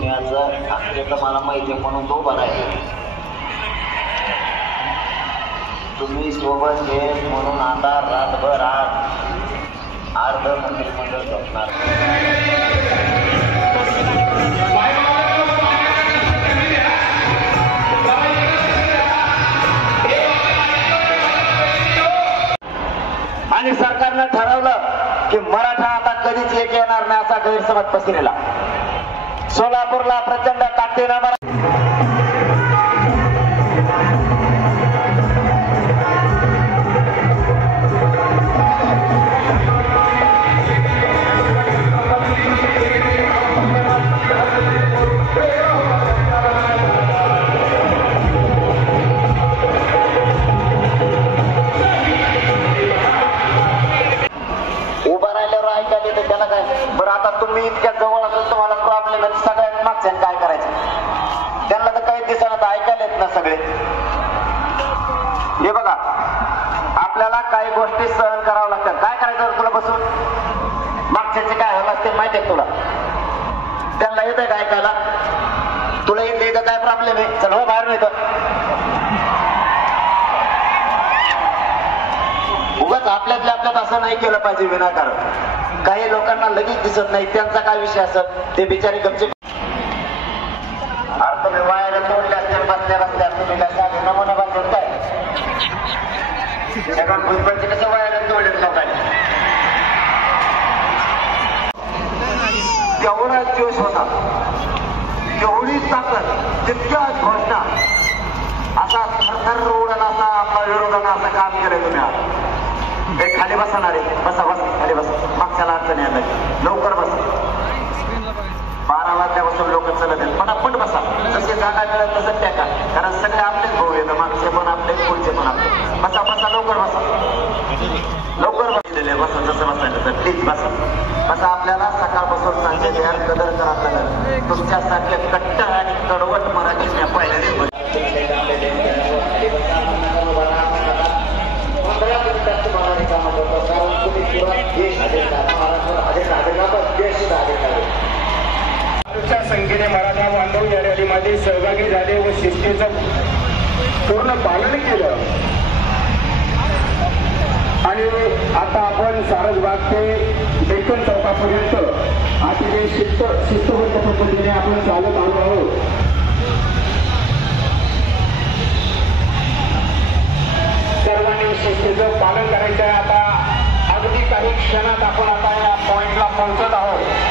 घेऊन यायचं असते तर मला माहिती म्हणून तो उभा राहील. तुम्ही सोबत घे म्हणून आता रातभर अर्ध मंत्रिमंडळ झोपणार. आणि सरकारनं ठरवलं की मराठा आता कधीच एक येणार नाही असा गैरसमज पसरला. सोलापूरला प्रचंड ताकदीनं त्याला काय बरं. आता तुम्ही इतक्या जवळ असून तुम्हाला प्रॉब्लेम आहे, सगळ्यात मागच्या काय करायचं? त्यांना तर काही दिसत ऐकायला येत ना सगळे. हे बघा, आपल्याला काही गोष्टी सहन करावं लागतात. काय करायचं तुला बसून? मागच्याचे काय हवं असते माहिती आहे तुला? त्यांना येत आहे का ऐकायला? तुला येत इथं काय प्रॉब्लेम आहे? चल हो बाहेर नाही तर उगाच आपल्यातल्या आपल्यात असं नाही केलं पाहिजे विनाकारण. काही लोकांना लगेच दिसत नाही त्यांचा काय विषय असत, ते बिचारे गमचे. अरे तुम्ही वायर तोडले असतील बसल्या रस्त्यात, तुम्ही काय साधे नमुना बांधून काय सगळं भुजबळचे कसे वायर तोडले लोकांनी? तेवढा जोश होता, एवढी ताकद, तितक्या घोषणा, असा थरथर उडण असा आपला विरोधानं असं काम केलंय तुम्ही. आज खाली बसणार आहे, बसा बसा खाली बसा, मागच्याला अडचणी आल्या लवकर बसा. 12 वाजल्यापासून लोक चलत आहेत, पटापट बसा. जसे जागा मिळेल तसं टाका, कारण सगळे आपलेच भाऊ येतं, मागचे पण आपले पुढचे पण आपले. बसा बसा लवकर बसा, लवकर बसलेले बसा. जसं बसायचं तर प्लीज बसा बसा. आपल्याला सकाळपासून सांगते ध्यान कदर करा लागेल. तुमच्यासारखे कट्टर आणि कडवट मराठी मी पहिल्यांदा संख्येने मराठा बांधव या रॅलीमध्ये सहभागी झाले व शिस्तीचं पूर्ण पालन केलं. आणि आता आपण सारसबाग ते डेक्कन चौकापर्यंत अतिशय शिस्तबद्ध पद्धतीने आपण चालत आलो आहोत. सर्वांनी शिस्तीचं पालन करायचं आहे. आता अगदी काही क्षणात आपण आता या पॉइंटला पोहोचत आहोत.